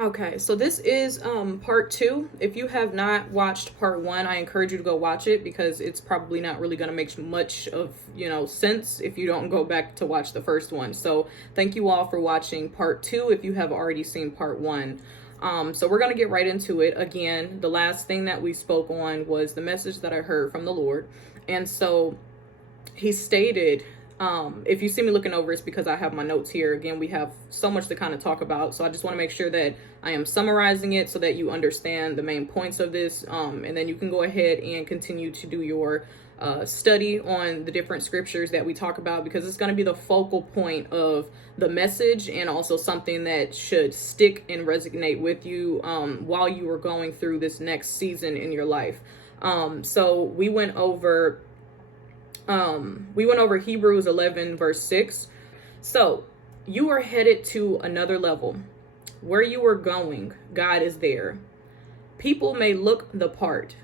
Okay, so this is part two. If you have not watched part one, I encourage you to go watch it because it's probably not really going to make much of, sense if you don't go back to watch the first one. So thank you all for watching part two if you have already seen part one. So we're going to get right into it. Again, the last thing that we spoke on was the message that I heard from the Lord. And so he stated, if you see me looking over, it's because I have my notes here. Again, we have so much to kind of talk about, so I just want to make sure that I am summarizing it so that you understand the main points of this, and then you can go ahead and continue to do your study on the different scriptures that we talk about, because it's going to be the focal point of the message and also something that should stick and resonate with you while you are going through this next season in your life. So we went over Hebrews 11 verse 6. So you are headed to another level. Where you are going, God is there. People may look the part,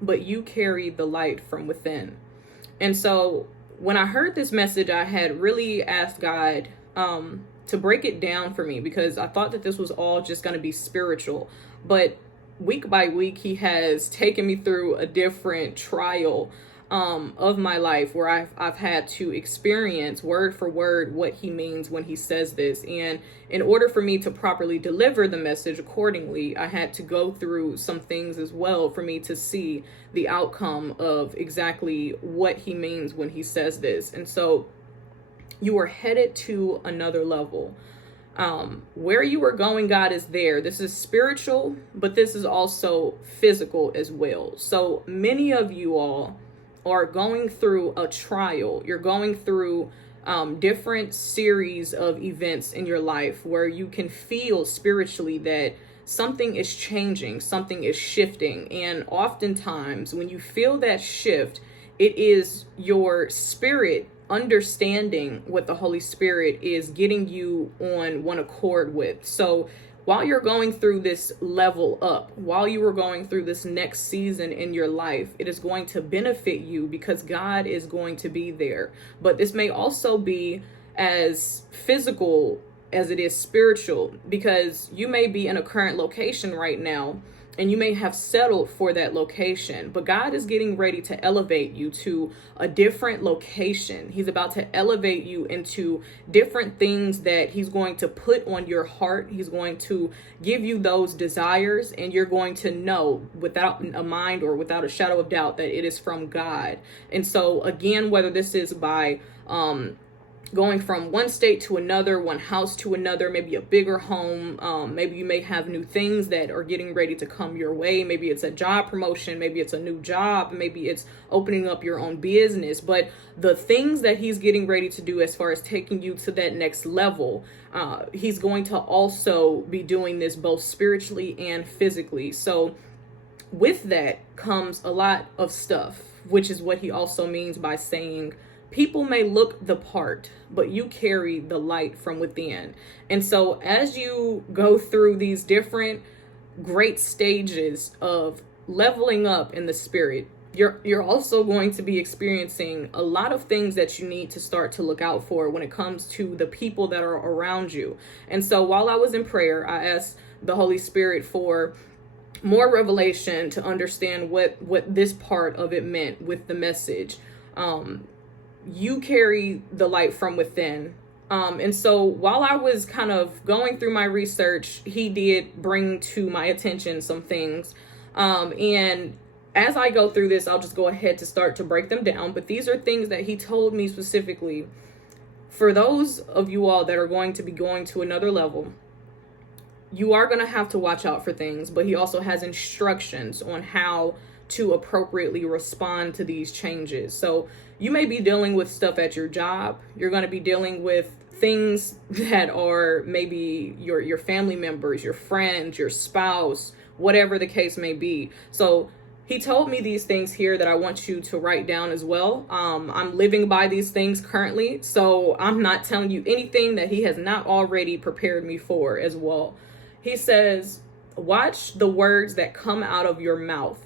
but you carry the light from within. And so when I heard this message, I had really asked God to break it down for me, because I thought that this was all just going to be spiritual. But week by week, he has taken me through a different trial of my life where I've had to experience word for word what he means when he says this. And in order for me to properly deliver the message accordingly, I had to go through some things as well for me to see the outcome of exactly what he means when he says this. And so you are headed to another level. Where you are going, God is there. This is spiritual, but this is also physical as well. So many of you all are going through a trial. You're going through different series of events in your life where you can feel spiritually that something is changing, something is shifting. And oftentimes when you feel that shift, it is your spirit understanding what the Holy Spirit is getting you on one accord with. So while you're going through this level up, while you are going through this next season in your life, it is going to benefit you because God is going to be there. But this may also be as physical as it is spiritual, because you may be in a current location right now and you may have settled for that location, but God is getting ready to elevate you to a different location. He's about to elevate you into different things that he's going to put on your heart. He's going to give you those desires, and you're going to know without a mind or without a shadow of doubt that it is from God. And so again, whether this is by going from one state to another, one house to another, maybe a bigger home. Maybe you may have new things that are getting ready to come your way. Maybe it's a job promotion. Maybe it's a new job. Maybe it's opening up your own business. But the things that he's getting ready to do as far as taking you to that next level, he's going to also be doing this both spiritually and physically. So with that comes a lot of stuff, which is what he also means by saying, people may look the part, but you carry the light from within. And so as you go through these different great stages of leveling up in the spirit, you're also going to be experiencing a lot of things that you need to start to look out for when it comes to the people that are around you. And so while I was in prayer, I asked the Holy Spirit for more revelation to understand what this part of it meant with the message. You carry the light from within. And so while I was kind of going through my research, he did bring to my attention some things. And as I go through this, I'll just go ahead to start to break them down. But these are things that he told me specifically for those of you all that are going to be going to another level. You are going to have to watch out for things, but he also has instructions on how to appropriately respond to these changes. So you may be dealing with stuff at your job. You're going to be dealing with things that are maybe your family members, your friends, your spouse, whatever the case may be. So he told me these things here that I want you to write down as well. I'm living by these things currently, so I'm not telling you anything that he has not already prepared me for as well. He says, watch the words that come out of your mouth.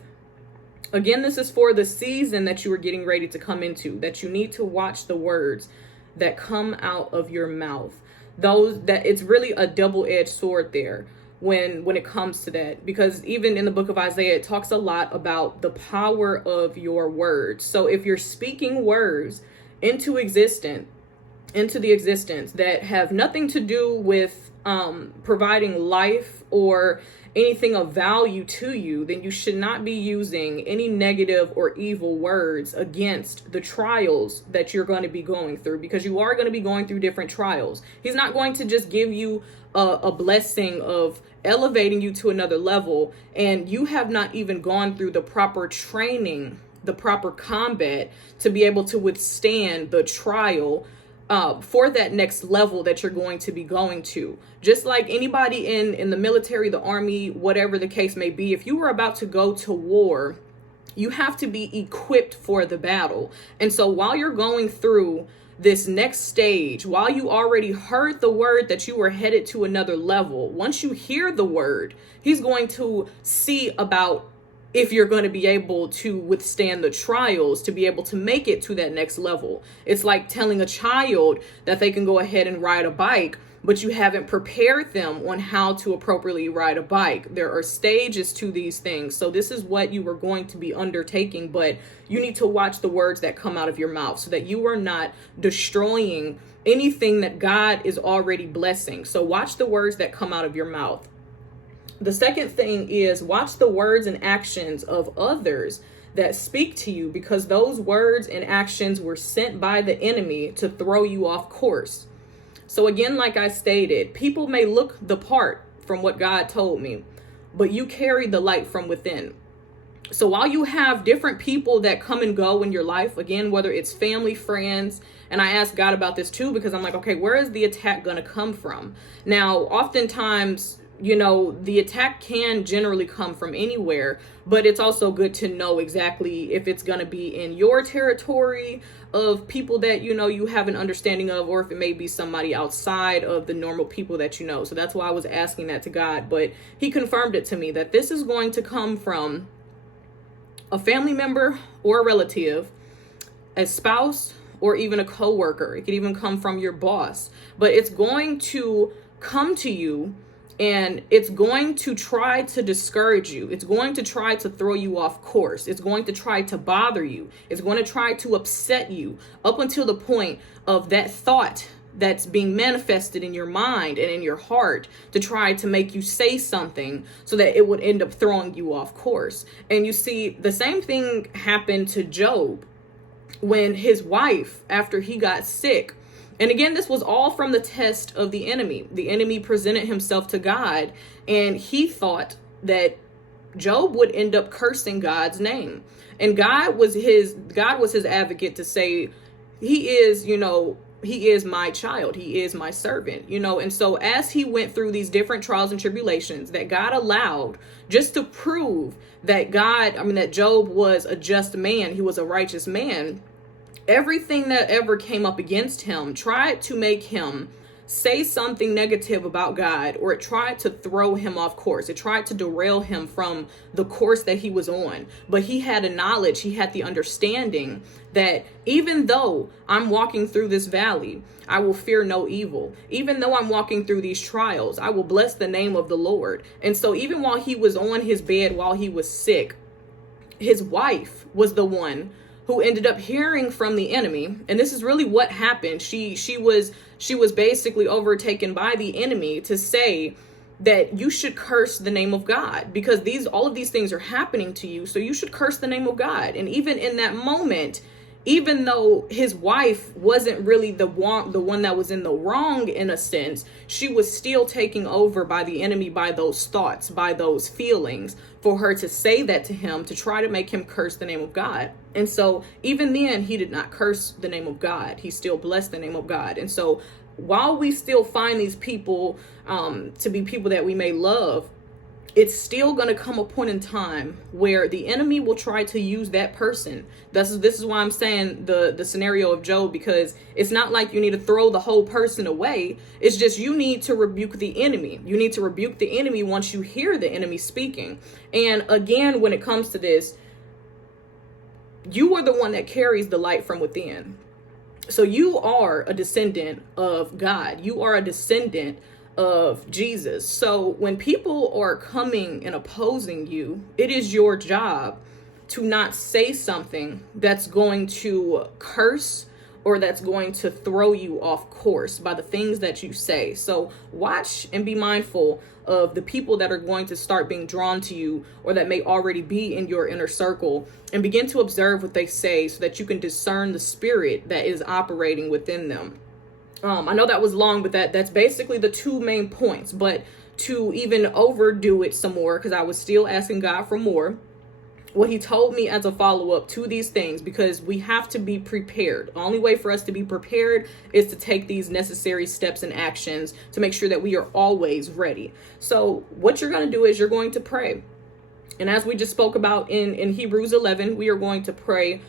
Again, this is for the season that you are getting ready to come into, that you need to watch the words that come out of your mouth. Those that it's really a double-edged sword there. when it comes to that, because even in the book of Isaiah, it talks a lot about the power of your words. So if you're speaking words into the existence that have nothing to do with providing life or anything of value to you, then you should not be using any negative or evil words against the trials that you're going to be going through, because you are going to be going through different trials. He's not going to just give you a blessing of elevating you to another level, and you have not even gone through the proper training, the proper combat to be able to withstand the trial for that next level that you're going to be going to. Just like anybody in the military, the army, whatever the case may be, if you were about to go to war, you have to be equipped for the battle. And so while you're going through this next stage, while you already heard the word that you were headed to another level, once you hear the word, he's going to see about if you're going to be able to withstand the trials to be able to make it to that next level. It's like telling a child that they can go ahead and ride a bike, but you haven't prepared them on how to appropriately ride a bike. There are stages to these things. So this is what you are going to be undertaking, but you need to watch the words that come out of your mouth so that you are not destroying anything that God is already blessing. So watch the words that come out of your mouth. The second thing is watch the words and actions of others that speak to you, because those words and actions were sent by the enemy to throw you off course. So again, like I stated, people may look the part from what God told me, but you carry the light from within. So while you have different people that come and go in your life, again, whether it's family, friends, and I ask God about this too, because I'm like, okay, where is the attack going to come from? Now, oftentimes, the attack can generally come from anywhere, but it's also good to know exactly if it's going to be in your territory of people that, you have an understanding of, or if it may be somebody outside of the normal people that you know. So that's why I was asking that to God, but he confirmed it to me that this is going to come from a family member or a relative, a spouse, or even a coworker. It could even come from your boss, but it's going to come to you and it's going to try to discourage you. It's going to try to throw you off course. It's going to try to bother you. It's going to try to upset you up until the point of that thought that's being manifested in your mind and in your heart to try to make you say something so that it would end up throwing you off course. And you see, the same thing happened to Job when his wife, after he got sick. And again, this was all from the test of the enemy. The enemy presented himself to God, and he thought that Job would end up cursing God's name. And God was his advocate to say, he is my child. He is my servant, And so as he went through these different trials and tribulations that God allowed just to prove that that Job was a just man, he was a righteous man, everything that ever came up against him tried to make him say something negative about God, or it tried to throw him off course. It tried to derail him from the course that he was on. But he had a knowledge, he had the understanding that even though I'm walking through this valley, I will fear no evil. Even though I'm walking through these trials, I will bless the name of the Lord. And so even while he was on his bed, while he was sick, his wife was the one who ended up hearing from the enemy. And this is really what happened. She was basically overtaken by the enemy to say that you should curse the name of God, because all of these things are happening to you. So you should curse the name of God. And even in that moment, even though his wife wasn't really the one that was in the wrong in a sense, she was still taken over by the enemy, by those thoughts, by those feelings, for her to say that to him, to try to make him curse the name of God. And so even then, he did not curse the name of God. He still blessed the name of God. And so while we still find these people to be people that we may love, it's still going to come a point in time where the enemy will try to use that person. This is why I'm saying the scenario of Job, because it's not like you need to throw the whole person away. It's just you need to rebuke the enemy. You need to rebuke the enemy once you hear the enemy speaking. And again, when it comes to this, you are the one that carries the light from within. So you are a descendant of God. You are a descendant of Jesus. So when people are coming and opposing you, it is your job to not say something that's going to curse or that's going to throw you off course by the things that you say. So watch and be mindful of the people that are going to start being drawn to you or that may already be in your inner circle, and begin to observe what they say so that you can discern the spirit that is operating within them. I know that was long, but that's basically the two main points. But to even overdo it some more, because I was still asking God for more, what he told me as a follow-up to these things, because we have to be prepared. The only way for us to be prepared is to take these necessary steps and actions to make sure that we are always ready. So what you're going to do is you're going to pray. And as we just spoke about in Hebrews 11, we are going to pray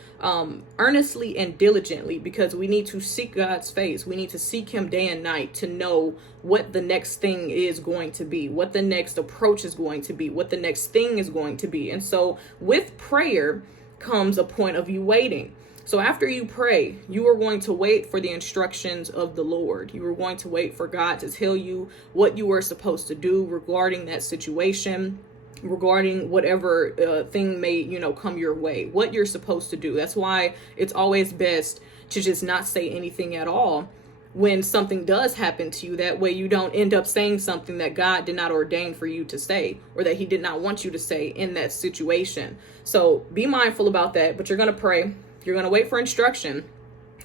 earnestly and diligently, because we need to seek God's face. We need to seek him day and night to know what the next thing is going to be, what the next approach is going to be, what the next thing is going to be. And so with prayer comes a point of you waiting. So after you pray, you are going to wait for the instructions of the Lord. You are going to wait for God to tell you what you are supposed to do regarding that situation, regarding whatever thing may, come your way, what you're supposed to do. That's why it's always best to just not say anything at all when something does happen to you. That way you don't end up saying something that God did not ordain for you to say, or that he did not want you to say in that situation. So be mindful about that. But you're going to pray. You're going to wait for instruction.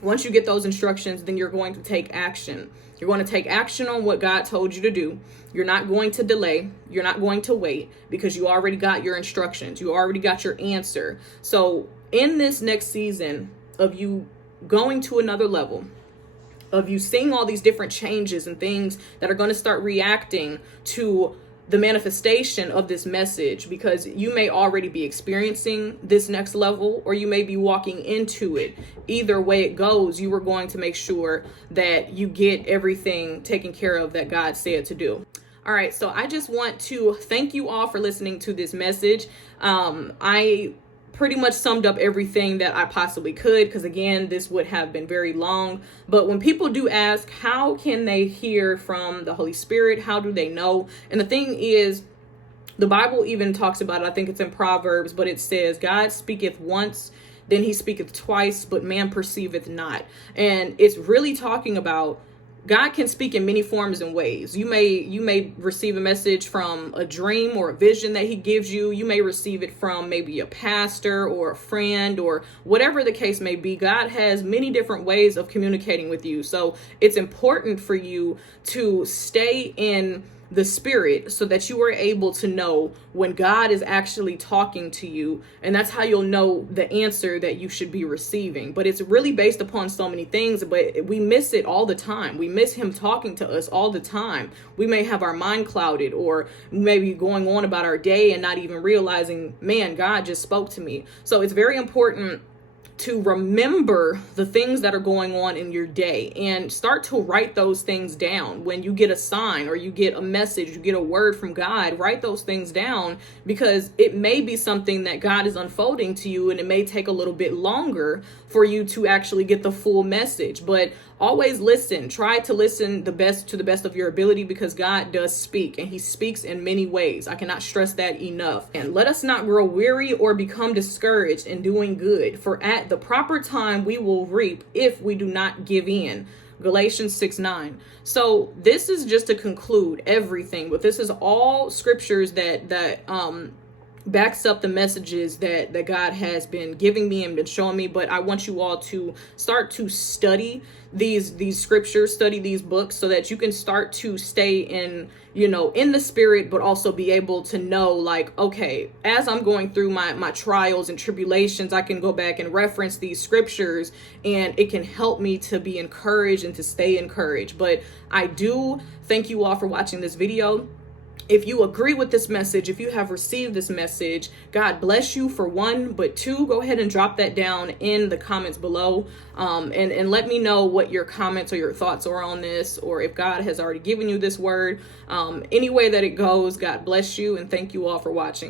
Once you get those instructions, then you're going to take action. You're going to take action on what God told you to do. You're not going to delay. You're not going to wait, because you already got your instructions. You already got your answer. So in this next season of you going to another level, of you seeing all these different changes and things that are going to start reacting to the manifestation of this message, because you may already be experiencing this next level, or you may be walking into it. Either way it goes, you are going to make sure that you get everything taken care of that God said to do. All right, so I just want to thank you all for listening to this message. I pretty much summed up everything that I possibly could, because again, this would have been very long. But when people do ask, how can they hear from the Holy Spirit? How do they know? And the thing is, the Bible even talks about it. I think it's in Proverbs, but it says, God speaketh once, then he speaketh twice, but man perceiveth not. And it's really talking about God can speak in many forms and ways. You may receive a message from a dream or a vision that he gives you. You may receive it from maybe a pastor or a friend, or whatever the case may be. God has many different ways of communicating with you. So it's important for you to stay in the spirit so that you are able to know when God is actually talking to you. And that's how you'll know the answer that you should be receiving. But it's really based upon so many things, but we miss it all the time. We miss him talking to us all the time. We may have our mind clouded, or maybe going on about our day and not even realizing, man, God just spoke to me. So it's very important to remember the things that are going on in your day, and start to write those things down. When you get a sign or you get a message, you get a word from God, write those things down, because it may be something that God is unfolding to you, and it may take a little bit longer for you to actually get the full message. But always listen. Try to listen to the best of your ability, because God does speak, and he speaks in many ways. I cannot stress that enough. And let us not grow weary or become discouraged in doing good, for at the proper time we will reap if we do not give in. Galatians 6:9. So this is just to conclude everything, but this is all scriptures that backs up the messages that God has been giving me and been showing me. But I want you all to start to study these scriptures, study these books, so that you can start to stay in the spirit, but also be able to know, like, okay, as I'm going through my trials and tribulations, I can go back and reference these scriptures, and it can help me to be encouraged and to stay encouraged. But I do thank you all for watching this video. If you agree with this message, if you have received this message, God bless you, for one. But two, go ahead and drop that down in the comments below, and let me know what your comments or your thoughts are on this, or if God has already given you this word. Any way that it goes, God bless you, and thank you all for watching.